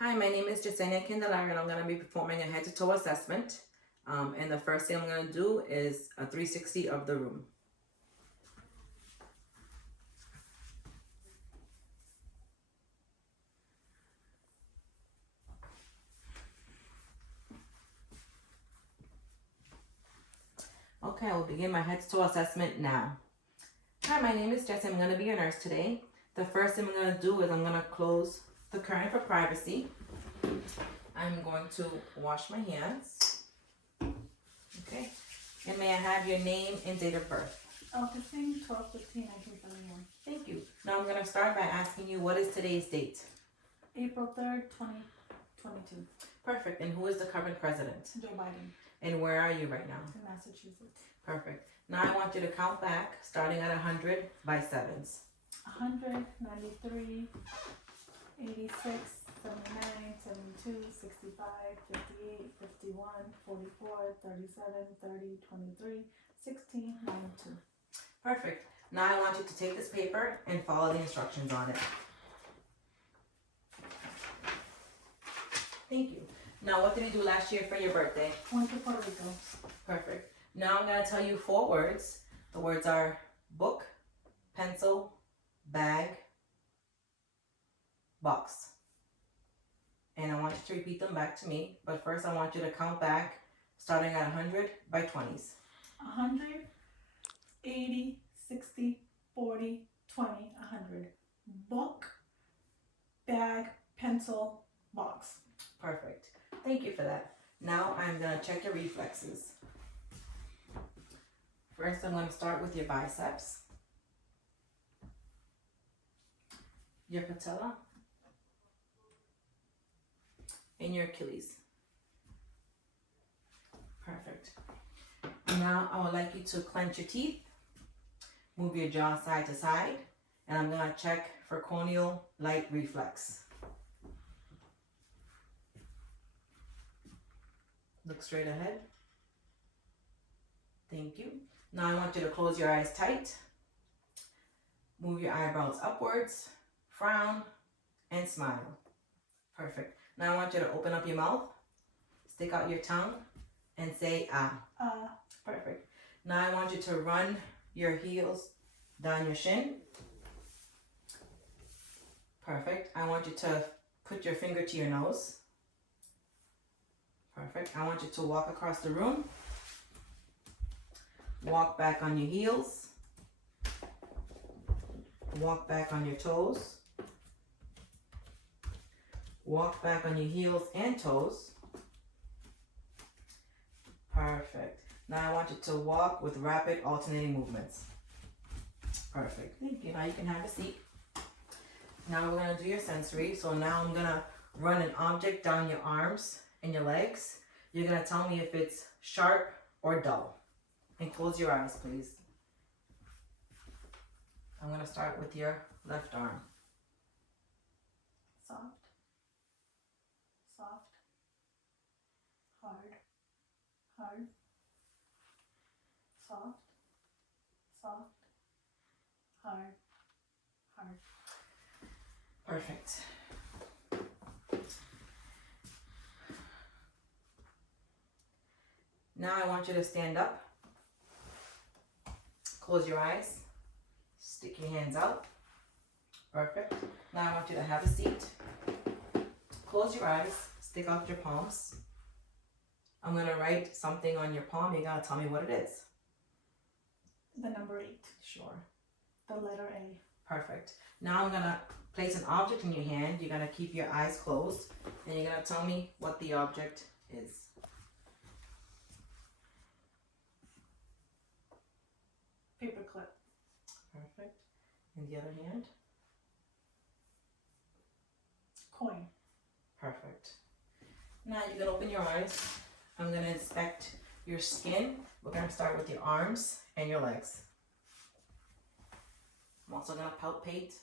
Hi, my name is Jasenia Candelaria and I'm going to be performing a head to toe assessment. And the first thing I'm going to do is a 360 of the room. Okay, I will begin my head to toe assessment now. Hi, my name is Jessie. I'm going to be your nurse today. The first thing I'm going to do is I'm going to close the curtain for privacy. I'm going to wash my hands. Okay. And may I have your name and date of birth? August 12/15, 1971. Thank you. Now I'm going to start by asking you, what is today's date? April 3rd, 2022. Perfect. And who is the current president? Joe Biden. And where are you right now? In Massachusetts. Perfect. Now I want you to count back, starting at 100 by sevens. 100, 93, 86, 79, 72, 65, 58, 51, 44, 37, 30, 23, 16, 92. Perfect. Now I want you to take this paper and follow the instructions on it. Thank you. Now, what did you do last year for your birthday? Went to Puerto Rico. Perfect. Now I'm going to tell you 4 words. The words are book, pencil, bag, box. And I want you to repeat them back to me. But first I want you to count back, starting at 100 by 20s. 100, 80, 60, 40, 20, 100. Book, bag, pencil, box. Perfect. Thank you for that. Now I'm going to check your reflexes. First, I'm going to start with your biceps, your patella, and your Achilles. Perfect. Now I would like you to clench your teeth, move your jaw side to side, and I'm going to check for corneal light reflex. Look straight ahead. Thank you. Now I want you to close your eyes tight. Move your eyebrows upwards, frown, and smile. Perfect. Now I want you to open up your mouth, stick out your tongue, and say ah. Perfect. Now I want you to run your heels down your shin. Perfect. I want you to put your finger to your nose. Perfect. I want you to walk across the room. Walk back on your heels. Walk back on your toes. Walk back on your heels and toes. Perfect. Now I want you to walk with rapid alternating movements. Perfect. Thank you. Now you can have a seat. Now we're going to do your sensory. So now I'm going to run an object down your arms and your legs. You're going to tell me if it's sharp or dull. And close your eyes, please. I'm going to start with your left arm. Soft, soft, hard, hard, soft, soft, hard, hard. Perfect. Now I want you to stand up. Close your eyes. Stick your hands out. Perfect. Now I want you to have a seat. Close your eyes. Stick out your palms. I'm going to write something on your palm. You're going to tell me what it is. The number 8. Sure. The letter A. Perfect. Now I'm going to place an object in your hand. You're going to keep your eyes closed. And you're going to tell me what the object is. Paperclip. Perfect. And the other hand? Coin. Perfect. Now you can open your eyes. I'm going to inspect your skin. We're going to start with your arms and your legs. I'm also going to palpate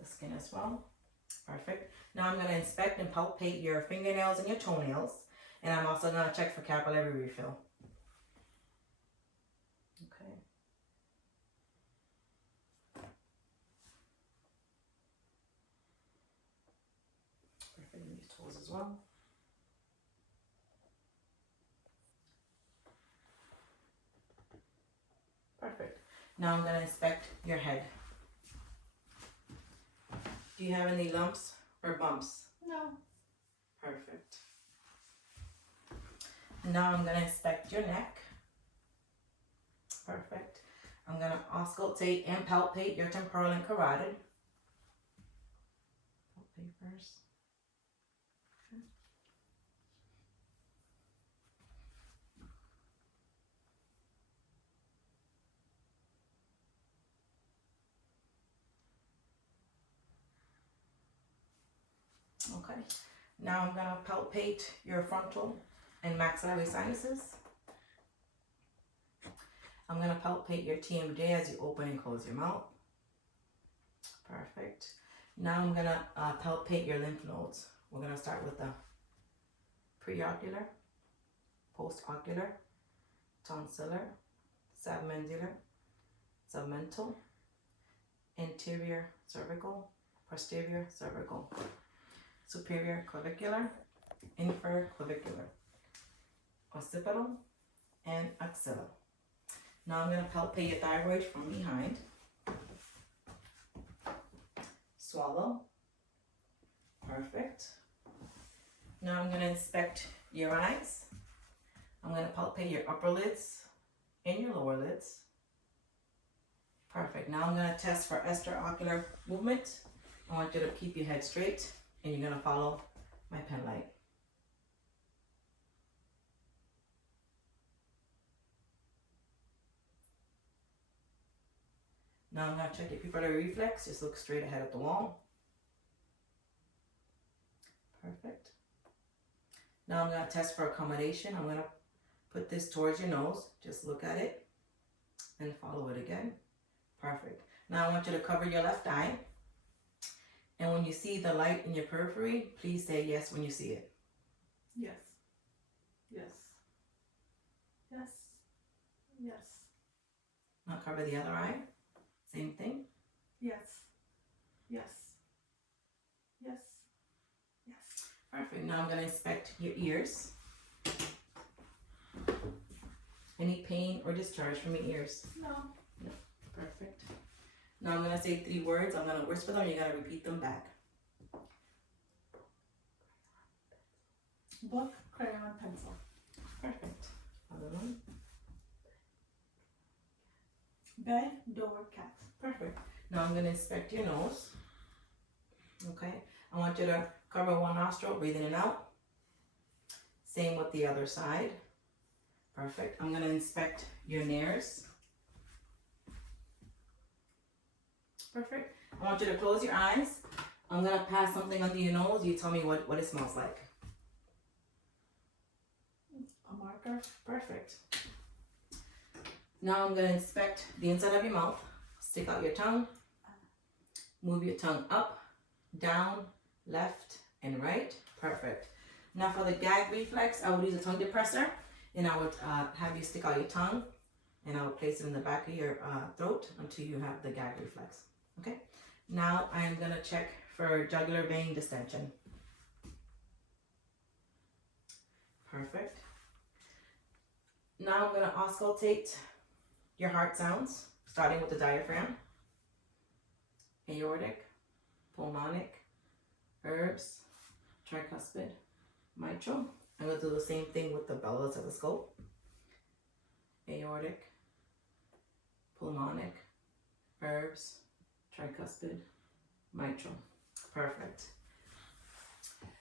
the skin as well. Perfect. Now I'm going to inspect and palpate your fingernails and your toenails. And I'm also going to check for capillary refill. Okay. Getting your toes as well. Perfect. Now I'm going to inspect your head. Do you have any lumps or bumps? No. Perfect. Now I'm going to inspect your neck. Perfect. I'm going to auscultate and palpate your temporal and carotid. Palpate first. Okay. Now I'm going to palpate your frontal and maxillary sinuses. I'm going to palpate your TMJ as you open and close your mouth. Perfect. Now I'm going to palpate your lymph nodes. We're going to start with the preocular, postocular, tonsillar, submandibular, submental, interior cervical, posterior cervical, superior clavicular, inferior clavicular, occipital, and axilla. Now I'm going to palpate your thyroid from behind. Swallow. Perfect. Now I'm going to inspect your eyes. I'm going to palpate your upper lids and your lower lids. Perfect. Now I'm going to test for extraocular movement. I want you to keep your head straight and you're going to follow my pen light. Now I'm going to check your pupillary reflex. Just look straight ahead at the wall. Perfect. Now I'm going to test for accommodation. I'm going to put this towards your nose. Just look at it and follow it again. Perfect. Now I want you to cover your left eye. And when you see the light in your periphery, please say yes when you see it. Yes. Yes. Yes. Yes. Now cover the other eye. Same thing. Yes. Yes. Yes. Yes. Perfect. Now I'm going to inspect your ears. Any pain or discharge from your ears? No. No. Perfect. Now I'm going to say 3 words. I'm going to whisper them. You got to repeat them back. Book, crayon, pencil. Perfect. Other one. Bed, door, cat. Perfect. Now I'm going to inspect your nose. Okay. I want you to cover one nostril, breathe in and out. Same with the other side. Perfect. I'm going to inspect your nares. Perfect. I want you to close your eyes. I'm going to pass something under your nose. You tell me what it smells like. A marker. Perfect. Now I'm going to inspect the inside of your mouth. Stick out your tongue. Move your tongue up, down, left, and right. Perfect. Now for the gag reflex, I would use a tongue depressor, and I would have you stick out your tongue, and I would place it in the back of your throat until you have the gag reflex. Okay. Now I'm going to check for jugular vein distension. Perfect. Now I'm going to auscultate your heart sounds, starting with the diaphragm, aortic, pulmonic, herbs, tricuspid, mitral. I'm going to do the same thing with the bella stethoscope. Aortic, pulmonic, herbs, tricuspid, mitral. Perfect.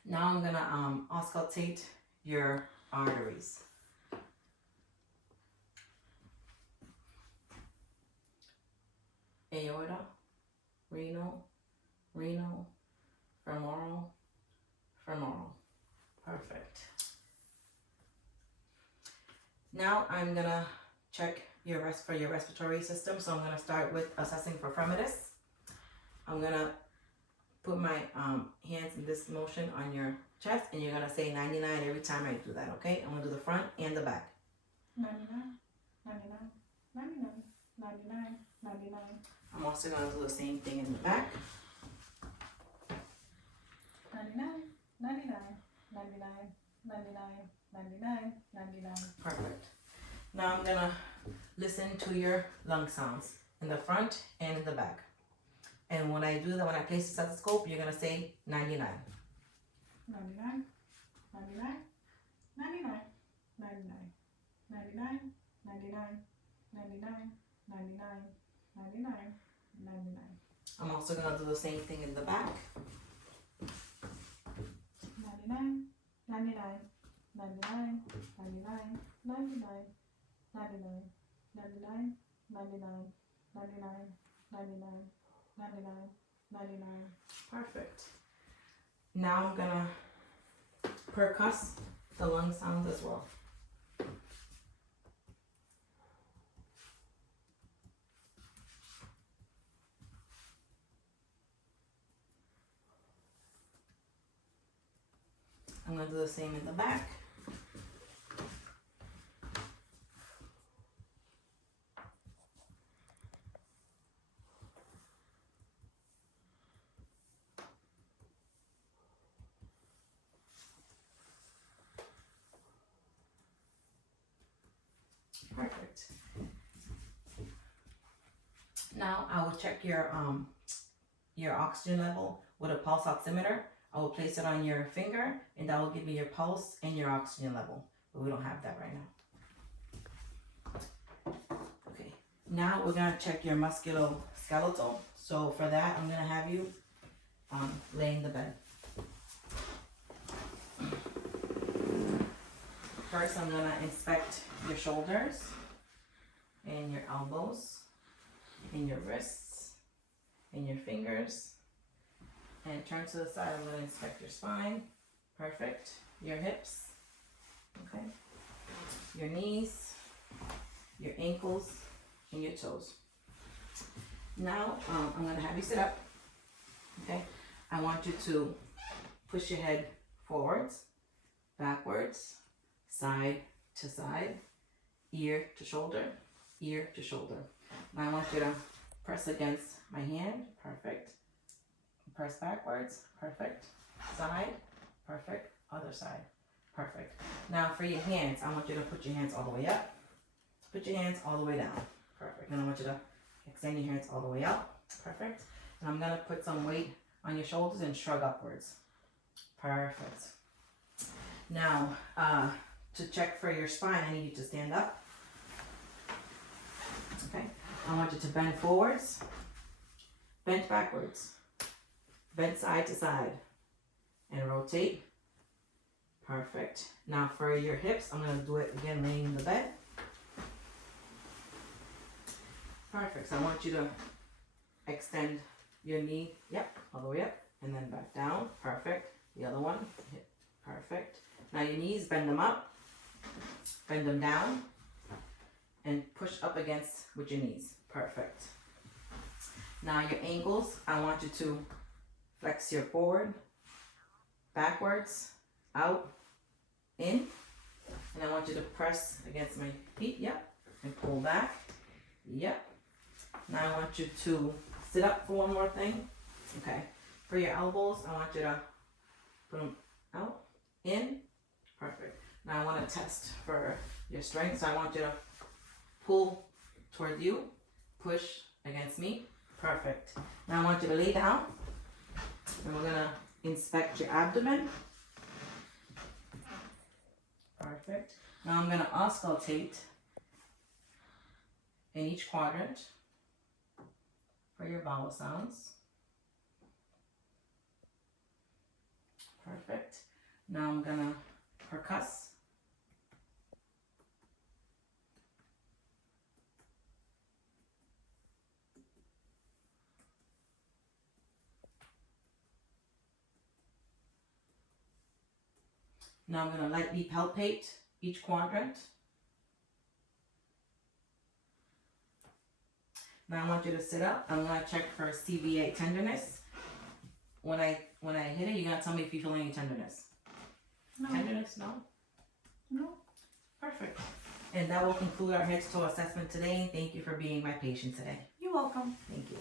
Now I'm going to auscultate your arteries. Aorta, renal, femoral, femoral. Perfect. Now I'm gonna check your respiratory system. So I'm gonna start with assessing for fremitus. I'm gonna put my hands in this motion on your chest, and you're gonna say 99 every time I do that. Okay? I'm gonna do the front and the back. 99, 99, 99, 99, 99. I'm also gonna do the same thing in the back. 99, 99, 99, 99, 99, 99. Perfect. Now I'm gonna listen to your lung sounds in the front and in the back. And when I do that, when I place the stethoscope, you're gonna say 99. 99, 99, 99, 99, 99, 99, 99, 99, 99, 99. I'm also gonna do the same thing in the back. 99, 99, 99, 99, 99, 99, 99, 99, 99, 99, 99, 99. Perfect. Now I'm gonna percuss the lung sounds as well. I'm gonna do the same in the back. Perfect. Now I will check your oxygen level with a pulse oximeter. I will place it on your finger and that will give me your pulse and your oxygen level. But we don't have that right now. Okay, now we're gonna check your musculoskeletal. So for that, I'm gonna have you lay in the bed. First, I'm gonna inspect your shoulders and your elbows and your wrists and your fingers. And turn to the side, I'm gonna inspect your spine. Perfect. Your hips. Okay. Your knees, your ankles, and your toes. Now, I'm gonna have you sit up. Okay. I want you to push your head forwards, backwards, side to side, ear to shoulder, ear to shoulder. Now I want you to press against my hand. Perfect. Press backwards. Perfect. Side. Perfect. Other side. Perfect. Now for your hands, I want you to put your hands all the way up. Put your hands all the way down. Perfect. And I want you to extend your hands all the way up. Perfect. And I'm going to put some weight on your shoulders and shrug upwards. Perfect. Now, to check for your spine, I need you to stand up. Okay. I want you to bend forwards, bend backwards, bend side to side, and rotate. Perfect. Now for your hips, I'm going to do it again laying in the bed. Perfect. So I want you to extend your knee, yep, all the way up, and then back down. Perfect. The other one, perfect. Now your knees, bend them up, bend them down, and push up against with your knees. Perfect. Now your ankles, I want you to flex your forward, backwards, out, in, and I want you to press against my feet, yep, and pull back, yep. Now I want you to sit up for one more thing. Okay. For your elbows, I want you to put them out, in, perfect. Now I want to test for your strength, so I want you to pull toward you, push against me, perfect. Now I want you to lay down, and we're gonna inspect your abdomen. Perfect. Now I'm gonna auscultate in each quadrant for your vowel sounds. Perfect. Now I'm gonna percuss. Now I'm going to lightly palpate each quadrant. Now I want you to sit up. I'm going to check for CVA tenderness. When I hit it, you're going to tell me if you feel any tenderness. No. Tenderness? No? No. Perfect. And that will conclude our head to toe assessment today. Thank you for being my patient today. You're welcome. Thank you.